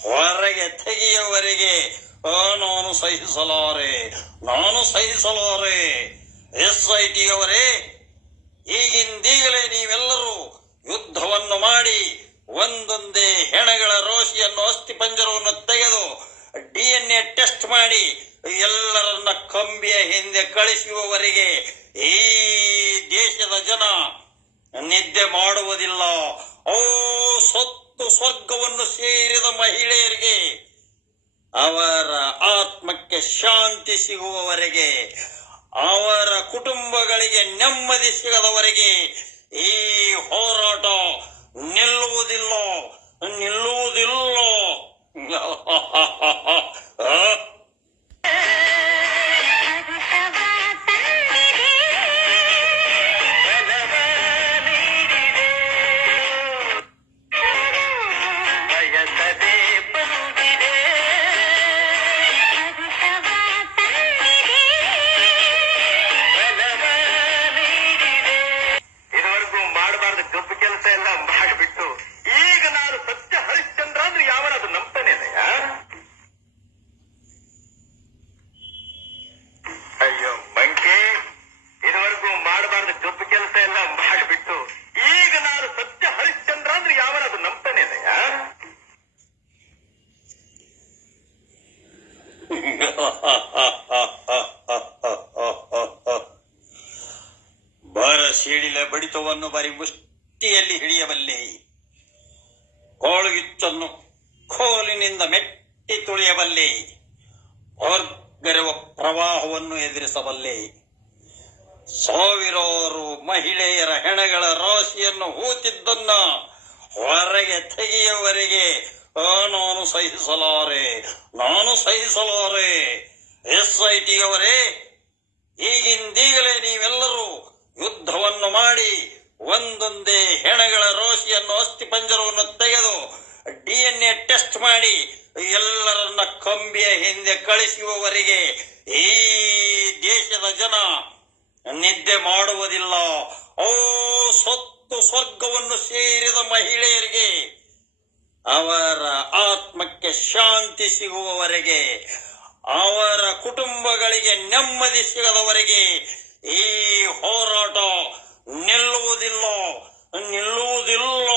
ಹೊರಗೆ ತೆಗೆಯುವವರೆಗೆ ನಾನು ಸಹಿಸಲಾರೆ, ನಾನು ಸಹಿಸಲಾರೆ. SIT ಅವರೇ, ಈಗಿಂದೀಗಲೇ ನೀವೆಲ್ಲರೂ ಯುದ್ಧವನ್ನು ಮಾಡಿ ಒಂದೊಂದೇ ಹೆಣಗಳ ರೋಷಿಯನ್ನು ಅಸ್ಥಿಪಂಜರವನ್ನು ತೆಗೆದು DNA ಟೆಸ್ಟ್ ಮಾಡಿ ಎಲ್ಲರನ್ನ ಕಂಬಿಯ ಹಿಂದೆ ಕಳಿಸುವವರೆಗೆ ಈ ದೇಶದ ಜನ ನಿದ್ದೆ ಮಾಡುವುದಿಲ್ಲ. ಓ ಸತ್ತು ಸ್ವರ್ಗವನ್ನು ಸೇರಿದ ಮಹಿಳೆಯರಿಗೆ ಅವರ ಆತ್ಮಕ್ಕೆ ಶಾಂತಿ ಸಿಗುವವರೆಗೆ, ಅವರ ಕುಟುಂಬಗಳಿಗೆ ನೆಮ್ಮದಿ ಸಿಗದವರೆಗೆ ಈ ಹೋರಾಟ ನಿಲ್ಲುವುದಿಲ್ಲ, ನಿಲ್ಲುವುದಿಲ್ಲ. ಸಿಡಿಲ ಬಡಿತವನ್ನು ಬರಿ ಮುಷ್ಟಿಯಲ್ಲಿ ಹಿಡಿಯಬಲ್ಲೆ, ಕೋಳುಗಿಚ್ಚನ್ನು ಕೋಲಿನಿಂದ ಮೆಟ್ಟಿ ತುಳಿಯಬಲ್ಲೆ, ಹೊರ್ಗರೆವ ಪ್ರವಾಹವನ್ನು ಎದುರಿಸಬಲ್ಲೆ. ಸಾವಿರಾರು ಮಹಿಳೆಯರ ಹೆಣಗಳ ರಾಶಿಯನ್ನು ಹೂತಿದ್ದನ್ನ ಹೊರಗೆ ತೆಗೆಯುವವರೆಗೆ ನಾನು ಸಹಿಸಲಾರೆ, ನಾನು ಸಹಿಸಲಾರೆ. SIT ಅವರೇ, ಈಗಿಂದೀಗಲೇ ನೀವೆಲ್ಲರೂ ಯುದ್ಧವನ್ನು ಮಾಡಿ ಒಂದೊಂದೇ ಹೆಣಗಳ ರೋಷಿಯನ್ನು ಅಸ್ಥಿಪಂಜರವನ್ನು ತೆಗೆದು DNA ಟೆಸ್ಟ್ ಮಾಡಿ ಎಲ್ಲರನ್ನ ಕಂಬಿಯ ಹಿಂದೆ ಕಳಿಸುವವರೆಗೆ ಈ ದೇಶದ ಜನ ನಿದ್ದೆ ಮಾಡುವುದಿಲ್ಲ. ಓ ಸತ್ತು ಸ್ವರ್ಗವನ್ನು ಸೇರಿದ ಮಹಿಳೆಯರಿಗೆ ಅವರ ಆತ್ಮಕ್ಕೆ ಶಾಂತಿ ಸಿಗುವವರೆಗೆ, ಅವರ ಕುಟುಂಬಗಳಿಗೆ ನೆಮ್ಮದಿ ಸಿಗದವರೆಗೆ ಈ ಹೋರಾಟ ನಿಲ್ಲುವುದಿಲ್ಲ, ನಿಲ್ಲುವುದಿಲ್ಲ.